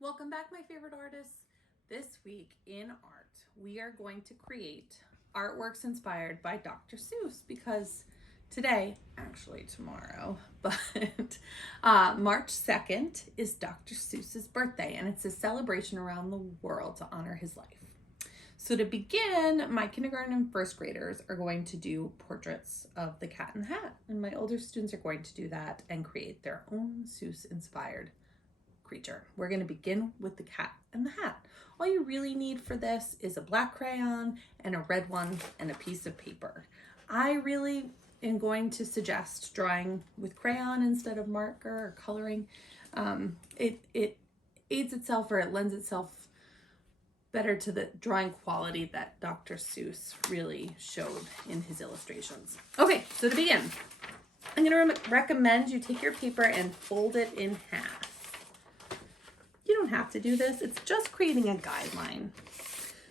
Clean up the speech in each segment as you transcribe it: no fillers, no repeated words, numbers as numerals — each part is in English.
Welcome back, my favorite artists. This week in art, we are going to create artworks inspired by Dr. Seuss because today, actually tomorrow, but March 2nd is Dr. Seuss's birthday, and it's a celebration around the world to honor his life. So to begin, my kindergarten and first graders are going to do portraits of the Cat in the Hat, and my older students are going to do that and create their own Seuss-inspired creature. We're going to begin with the Cat in the Hat. All you really need for this is a black crayon and a red one and a piece of paper. I really am going to suggest drawing with crayon instead of marker or coloring. It aids itself, or it lends itself better to the drawing quality that Dr. Seuss really showed in his illustrations. Okay, so to begin, I'm going to recommend you take your paper and fold it in half. You don't have to do this. It's just creating a guideline.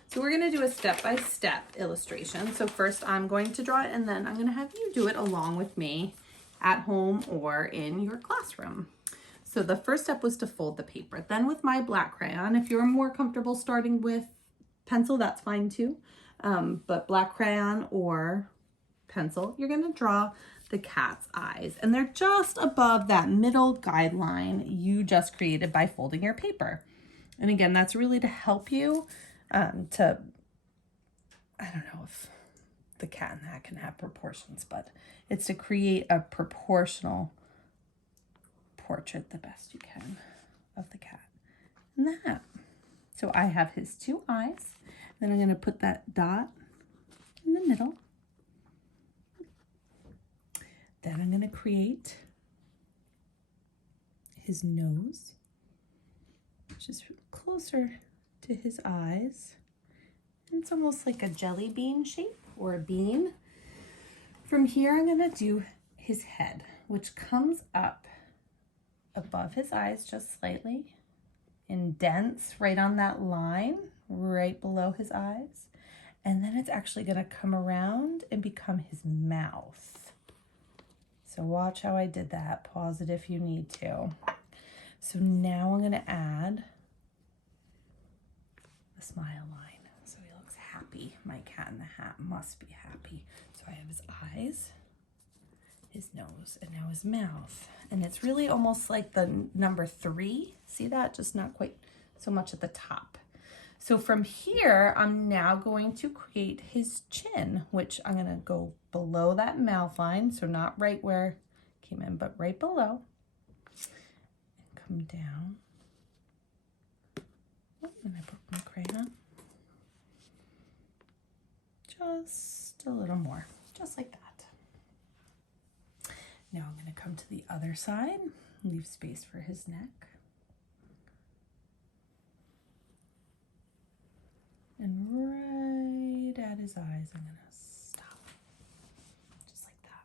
So we're going to do a step-by-step illustration. So first I'm going to draw it, and then I'm going to have you do it along with me at home or in your classroom. So the first step was to fold the paper. Then with my black crayon, if you're more comfortable starting with pencil, that's fine too. But black crayon or pencil, you're going to draw the cat's eyes, and they're just above that middle guideline you just created by folding your paper. And again, that's really to help you I don't know if the Cat in the Hat can have proportions, but it's to create a proportional portrait the best you can of the cat in the hat. So I have his two eyes. Then I'm going to put that dot in the middle. Then I'm going to create his nose, which is closer to his eyes. And it's almost like a jelly bean shape or a bean. From here, I'm going to do his head, which comes up above his eyes just slightly, indents right on that line right below his eyes, and then it's actually going to come around and become his mouth. So watch how I did that. Pause it if you need to. So now I'm going to add the smile line so he looks happy. My Cat in the Hat must be happy. So I have his eyes, his nose, and now his mouth. And it's really almost like the number 3. See that? Just not quite so much at the top. So from here, I'm now going to create his chin, which I'm going to go below that mouth line. So not right where it came in, but right below. And come down. Oh, and I put my crayon. Just a little more, just like that. Now I'm going to come to the other side, leave space for his neck. And right at his eyes, I'm going to stop, just like that.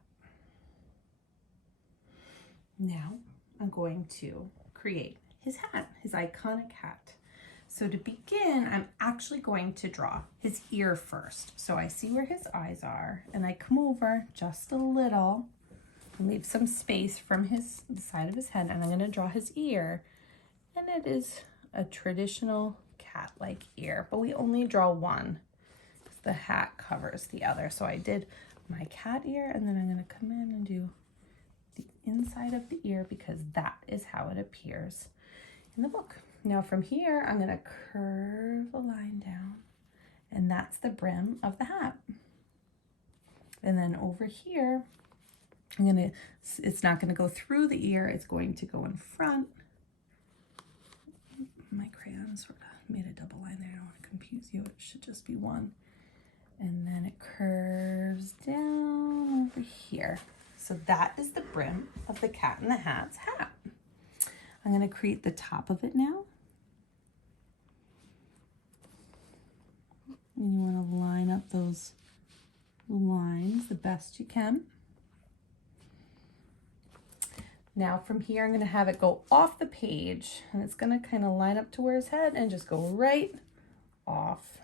Now I'm going to create his hat, his iconic hat. So to begin, I'm actually going to draw his ear first. So I see where his eyes are, and I come over just a little, leave some space from the side of his head, and I'm going to draw his ear. And it is a traditional cat-like ear, but we only draw one because the hat covers the other. So I did my cat ear, and then I'm going to come in and do the inside of the ear because that is how it appears in the book. Now from here, I'm going to curve a line down, and that's the brim of the hat. And then over here, it's not going to go through the ear, it's going to go in front. My crayon sort of made a double line there. I don't want to confuse you. It should just be one. And then it curves down over here. So that is the brim of the Cat in the Hat's hat. I'm going to create the top of it now. And you want to line up those lines the best you can. Now from here, I'm going to have it go off the page, and it's going to kind of line up to where his head and just go right off.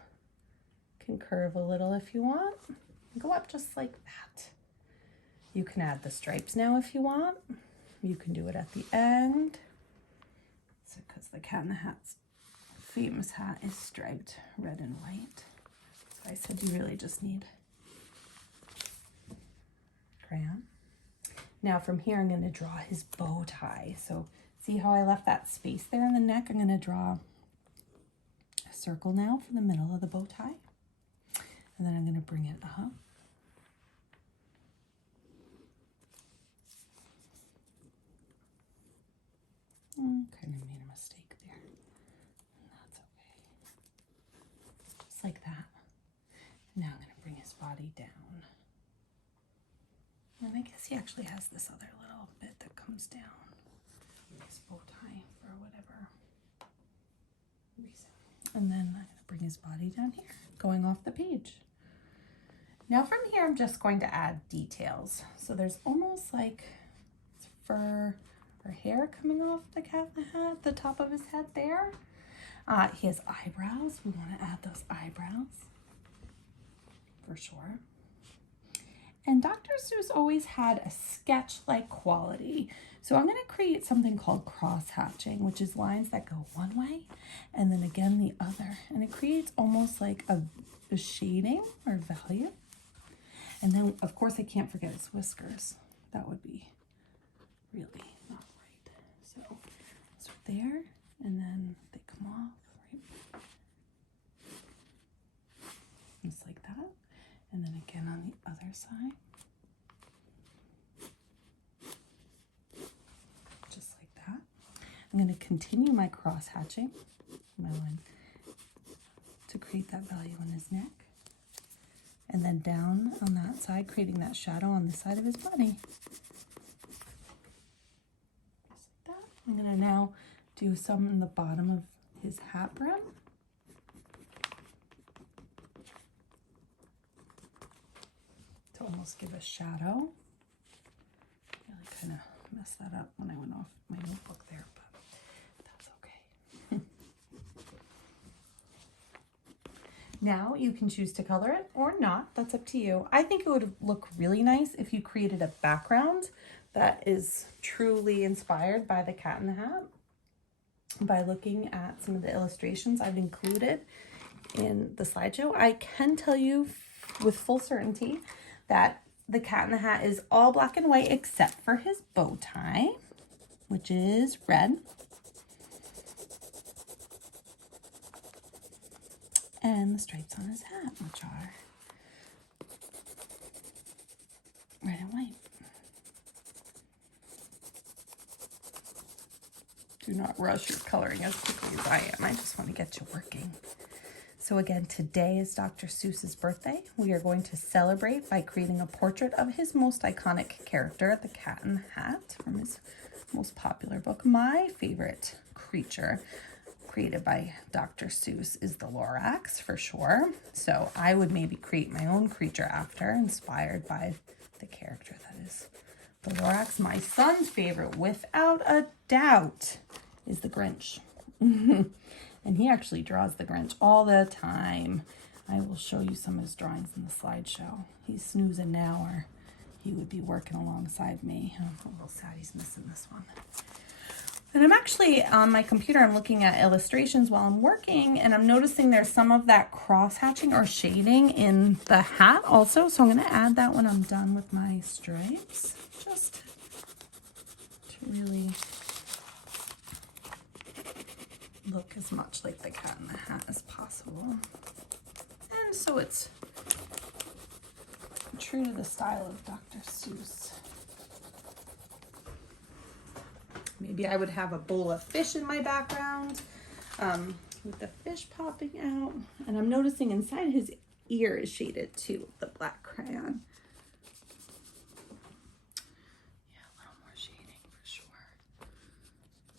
You can curve a little if you want. Go up just like that. You can add the stripes now if you want. You can do it at the end. So because because the Cat in the Hat's famous hat is striped red and white. So I said you really just need crayon. Now from here I'm going to draw his bow tie. So see how I left that space there in the neck? I'm going to draw a circle now for the middle of the bow tie. And then I'm going to bring it up. Kind of made a mistake there. That's okay. Just like that. Now I'm going to bring his body down. And I guess he actually has this other little bit that comes down. His bow tie for whatever reason. And then I'm going to bring his body down here, going off the page. Now from here, I'm just going to add details. So there's almost like fur or hair coming off the Cat in the Hat, the top of his head there. He has eyebrows. We want to add those eyebrows for sure. And Dr. Seuss always had a sketch-like quality. So I'm going to create something called cross-hatching, which is lines that go one way and then again the other. And it creates almost like a shading or value. And then, of course, I can't forget his whiskers. That would be really not right. So it's right there, and then they come off, right? Just like that. And then again on the other side. Just like that. I'm going to continue my cross hatching, my line, to create that value on his neck. And then down on that side, creating that shadow on the side of his body. Just like that. I'm going to now do some in the bottom of his hat brim. To almost give a shadow. Really kind of messed that up when I went off my notebook there, but that's okay. Now you can choose to color it or not. That's up to you. I think it would look really nice if you created a background that is truly inspired by the Cat in the Hat by looking at some of the illustrations I've included in the slideshow. I can tell you with full certainty that the Cat in the Hat is all black and white except for his bow tie, which is red. And the stripes on his hat, which are red and white. Do not rush your coloring as quickly as I am. I just want to get you working. So again, today is Dr. Seuss's birthday. We are going to celebrate by creating a portrait of his most iconic character, the Cat in the Hat, from his most popular book. My favorite creature created by Dr. Seuss is the Lorax, for sure. So I would maybe create my own creature after, inspired by the character that is the Lorax. My son's favorite, without a doubt, is the Grinch. And he actually draws the Grinch all the time. I will show you some of his drawings in the slideshow. He's snoozing now, or he would be working alongside me. I'm a little sad he's missing this one. And I'm actually on my computer, I'm looking at illustrations while I'm working, and I'm noticing there's some of that cross-hatching or shading in the hat also. So I'm going to add that when I'm done with my stripes, just to really look as much like the Cat in the Hat as possible. And so it's true to the style of Dr. Seuss. Maybe I would have a bowl of fish in my background with the fish popping out. And I'm noticing inside his ear is shaded too with the black crayon. Yeah, a little more shading for sure.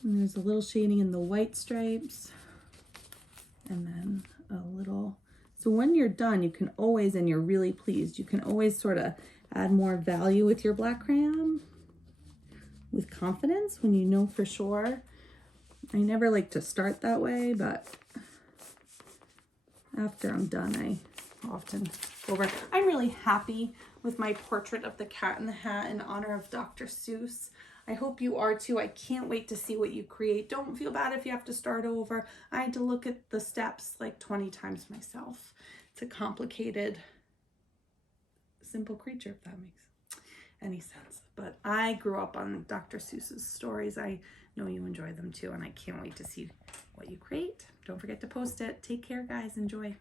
And there's a little shading in the white stripes. And then a little. So when you're done, you can always, and you're really pleased, you can always sort of add more value with your black crayon. With confidence when you know for sure. I never like to start that way, but after I'm done, I often go over. I'm really happy with my portrait of the Cat in the Hat in honor of Dr. Seuss. I hope you are too. I can't wait to see what you create. Don't feel bad if you have to start over. I had to look at the steps like 20 times myself. It's a complicated, simple creature, if that makes any sense. But I grew up on Dr. Seuss's stories. I know you enjoy them too, and I can't wait to see what you create. Don't forget to post it. Take care, guys. Enjoy.